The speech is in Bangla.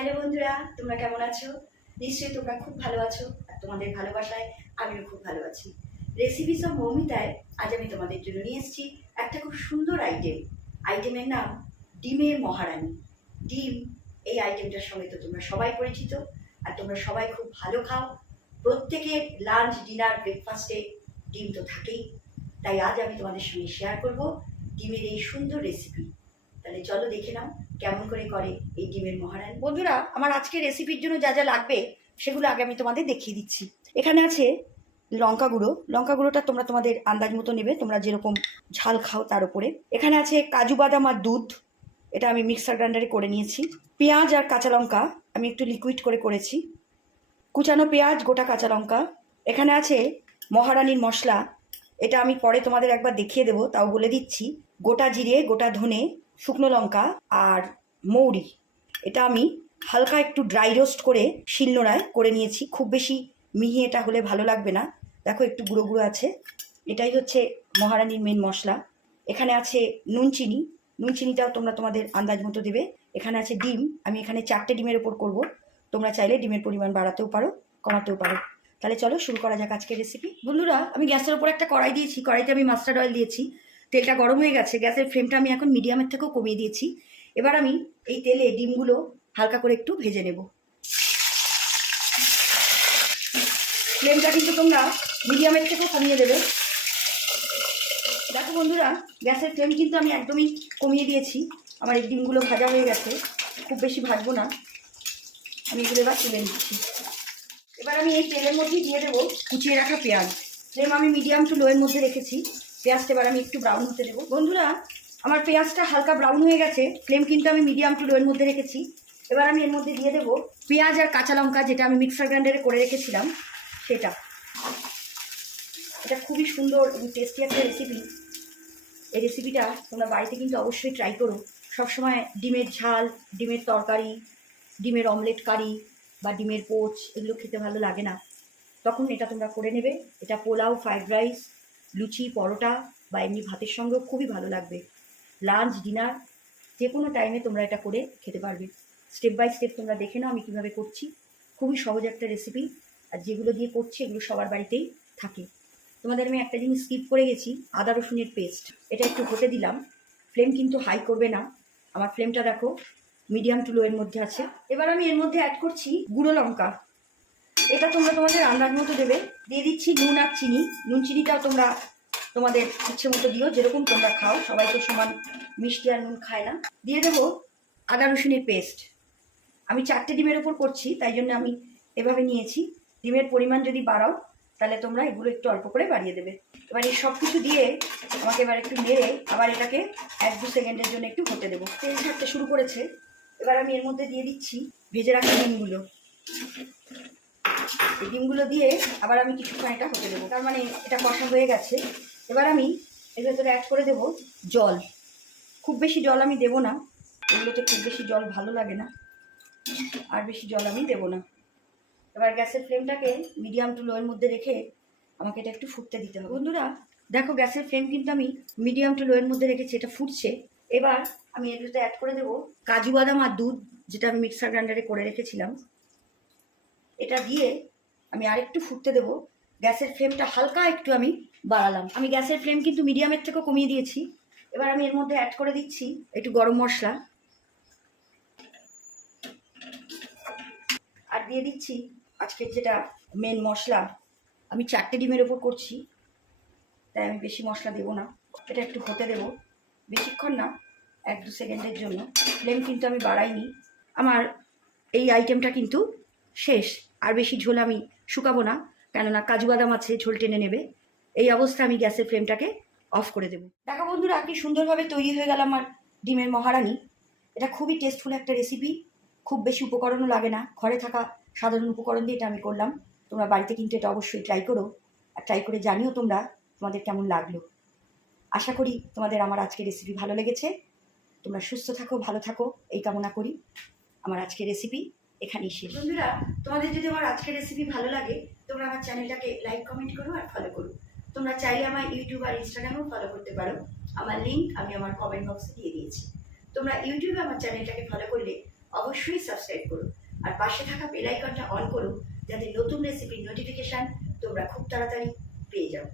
হ্যালো বন্ধুরা, তোমরা কেমন আছো? নিশ্চয়ই তোমরা খুব ভালো আছো আর তোমাদের ভালোবাসায় আমিও খুব ভালো আছি। রেসিপিস অফ মৌমিতায় আজ আমি তোমাদের জন্য নিয়ে এসেছি একটা খুব সুন্দর আইটেমের নাম ডিমের মহারানী। ডিম এই আইটেমটার সঙ্গে তো তোমরা সবাই পরিচিত আর তোমরা সবাই খুব ভালো খাও। প্রত্যেকের লাঞ্চ, ডিনার, ব্রেকফাস্টে ডিম তো থাকেই। তাই আজ আমি তোমাদের সঙ্গে শেয়ার করব ডিমের এই সুন্দর রেসিপি। তাহলে চলো দেখে নাও কেমন করে করে এই ডিমের মহারানী। বন্ধুরা, আমার আজকের রেসিপির জন্য যা যা লাগবে সেগুলো আগে আমি তোমাদের দেখিয়ে দিচ্ছি। এখানে আছে লঙ্কা গুঁড়ো। লঙ্কা গুঁড়োটা তোমরা তোমাদের আন্দাজ মতো নেবে, তোমরা যেরকম ঝাল খাও তার উপরে। এখানে আছে কাজু বাদাম আর দুধ, এটা আমি মিক্সার গ্রাইন্ডারে করে নিয়েছি। পেঁয়াজ আর কাঁচা লঙ্কা আমি একটু লিকুইড করে করেছি। কুচানো পেঁয়াজ, গোটা কাঁচা লঙ্কা। এখানে আছে মহারানীর মশলা, এটা আমি পরে তোমাদের একবার দেখিয়ে দেবো, তাও বলে দিচ্ছি। গোটা জিরে, গোটা ধনে, শুকনো লঙ্কা আর মৌরি। এটা আমি হালকা একটু ড্রাই রোস্ট করে শিলনোড়ায় করে নিয়েছি। খুব বেশি মিহি এটা হলে ভালো লাগবে না, দেখো একটু গুঁড়ো গুঁড়ো আছে। এটাই হচ্ছে মহারানীর মেন মশলা। এখানে আছে নুন চিনি, নুন চিনিটাও তোমরা তোমাদের আন্দাজ মতো দেবে। এখানে আছে ডিম, আমি এখানে 4টে ডিমের ওপর করব। তোমরা চাইলে ডিমের পরিমাণ বাড়াতেও পারো, কমাতেও পারো। তাহলে চলো শুরু করা যাক আজকের রেসিপি। বন্ধুরা, আমি গ্যাসের ওপর একটা কড়াই দিয়েছি, কড়াইতে আমি মাস্টার্ড অয়েল দিয়েছি। তেলটা গরম হয়ে গেছে, গ্যাসের ফ্লেমটা আমি এখন মিডিয়ামের থেকেও কমিয়ে দিয়েছি। এবার আমি এই তেলে ডিমগুলো হালকা করে একটু ভেজে নেব। ফ্লেমটা কিন্তু তোমরা মিডিয়ামের থেকেও কমিয়ে দেবে। দেখো বন্ধুরা, গ্যাসের ফ্লেম কিন্তু আমি একদমই কমিয়ে দিয়েছি। আমার এই ডিমগুলো ভাজা হয়ে গেছে, খুব বেশি ভাজবো না। আমি এগুলো এবার তুলে নিচ্ছি। এবার আমি এই তেলের মধ্যেই দিয়ে দেবো কুচিয়ে রাখা পেঁয়াজ। ফ্লেম আমি মিডিয়াম টু লোয়ের মধ্যে রেখেছি। পেঁয়াজটা এবার আমি একটু ব্রাউন হতে দেবো। বন্ধুরা, আমার পেঁয়াজটা হালকা ব্রাউন হয়ে গেছে, ফ্লেম কিন্তু আমি মিডিয়াম টু লোয়ের মধ্যে রেখেছি। এবার আমি এর মধ্যে দিয়ে দেবো পেঁয়াজ আর কাঁচা লঙ্কা, যেটা আমি মিক্সার গ্রাইন্ডারে করে রেখেছিলাম সেটা। এটা খুবই সুন্দর এবং টেস্টি একটা রেসিপি। এই রেসিপিটা তোমরা বাড়িতে কিন্তু অবশ্যই ট্রাই করো। সবসময় ডিমের ঝাল, ডিমের তরকারি, ডিমের অমলেট কারি বা ডিমের পোচ এগুলো খেতে ভালো লাগে না, তখন এটা তোমরা করে নেবে। এটা পোলাও, ফ্রাইড রাইস, লুচি, পরোটা বা এমনি ভাতের সঙ্গেও খুবই ভালো লাগবে। লাঞ্চ, ডিনার যে কোনো টাইমে তোমরা এটা করে খেতে পারবে। স্টেপ বাই স্টেপ তোমরা দেখে নাও আমি কীভাবে করছি। খুবই সহজ একটা রেসিপি, আর যেগুলো দিয়ে করছি এগুলো সবার বাড়িতেই থাকে। তোমাদের আমি একটা জিনিস স্কিপ করে গেছি, আদা রসুনের পেস্ট। এটা একটু হতে দিলাম। ফ্লেম কিন্তু হাই করবে না, আমার ফ্লেমটা দেখো মিডিয়াম টু লোয়ের মধ্যে আছে। এবার আমি এর মধ্যে অ্যাড করছি গুঁড়ো লঙ্কা। এটা তোমরা তোমাদের আন্দাজ মতো দেবে। দিয়ে দিচ্ছি নুন আর চিনি। নুন চিনিটাও তোমরা তোমাদের ইচ্ছে মতো দিও, যেরকম তোমরা খাও। সবাই তো সমান মিষ্টি আর নুন খায় না। দিয়ে দেবো আদা রসুনের পেস্ট। আমি 4টে ডিমের ওপর করছি, তাই জন্য আমি এভাবে নিয়েছি। ডিমের পরিমাণ যদি বাড়াও তাহলে তোমরা এগুলো একটু অল্প করে বাড়িয়ে দেবে। এবার এই সব কিছু দিয়ে আমাকে এবার একটু নেড়ে আবার এটাকে 1-2 সেকেন্ডের জন্য একটু হতে দেবো। তেল ছাড়তে শুরু করেছে। এবার আমি এর মধ্যে দিয়ে দিচ্ছি ভেজে রাখা ডিমগুলো। এই ডিমগুলো দিয়ে আবার আমি কিছুক্ষণ এটা হতে দেবো। তার মানে এটা কষা হয়ে গেছে। এবার আমি এর ভেতরে অ্যাড করে দেবো জল। খুব বেশি জল আমি দেবো না, এগুলোতে খুব বেশি জল ভালো লাগে না, আর বেশি জল আমি দেবো না। এবার গ্যাসের ফ্লেমটাকে মিডিয়াম টু লোয়ের মধ্যে রেখে আমাকে এটা একটু ফুটতে দিতে হবে। বন্ধুরা দেখো, গ্যাসের ফ্লেম কিন্তু আমি মিডিয়াম টু লোয়ের মধ্যে রেখেছি, এটা ফুটছে। এবার আমি এর ভেতরে অ্যাড করে দেবো কাজু বাদাম আর দুধ, যেটা আমি মিক্সার গ্রাইন্ডারে করে রেখেছিলাম। এটা দিয়ে আমি আরেকটু ফুটতে দেবো। গ্যাসের ফ্লেমটা হালকা একটু আমি বাড়ালাম। আমি গ্যাসের ফ্লেম কিন্তু মিডিয়ামের থেকেও কমিয়ে দিয়েছি। এবার আমি এর মধ্যে অ্যাড করে দিচ্ছি একটু গরম মশলা, আর দিয়ে দিচ্ছি আজকের যেটা মেন মশলা। আমি 4টে ডিমের ওপর করছি, তাই আমি বেশি মশলা দেবো না। এটা একটু হতে দেবো, বেশিক্ষণ না, 1-2 সেকেন্ডের জন্য। ফ্লেম কিন্তু আমি বাড়াইনি। আমার এই আইটেমটা কিন্তু শেষ, আর বেশি ঝোল আমি শুকাবো না, কেননা কাজু বাদাম আছে, ঝোল টেনে নেবে। এই অবস্থা আমি গ্যাসের ফ্লেমটাকে অফ করে দেবো। দেখো বন্ধুরা, কি সুন্দরভাবে তৈরি হয়ে গেল আমার ডিমের মহারানী। এটা খুবই টেস্টফুল একটা রেসিপি, খুব বেশি উপকরণও লাগে না, ঘরে থাকা সাধারণ উপকরণ দিয়ে এটা আমি করলাম। তোমরা বাড়িতে কিন্তু এটা অবশ্যই ট্রাই করো, আর ট্রাই করে জানিও তোমরা তোমাদের কেমন লাগলো। আশা করি তোমাদের আমার আজকের রেসিপি ভালো লেগেছে। তোমরা সুস্থ থাকো, ভালো থাকো, এই কামনা করি। আমার আজকের রেসিপি এখানেই শেষ। বন্ধুরা, তোমাদের যদি আমার আজকের রেসিপি ভালো লাগে তোমরা আমার চ্যানেলটাকে লাইক, কমেন্ট করো আর ফলো করো। তোমরা চাইলে আমার ইউটিউব আর ইনস্টাগ্রামেও ফলো করতে পারো। আমার লিঙ্ক আমি আমার কমেন্ট বক্সে দিয়ে দিয়েছি। তোমরা ইউটিউবে আমার চ্যানেলটাকে ফলো করলে অবশ্যই অবশ্যই সাবস্ক্রাইব করো আর পাশে থাকা বেল আইকনটা অন করো, যাতে নতুন রেসিপির নোটিফিকেশান তোমরা খুব তাড়াতাড়ি পেয়ে যাও।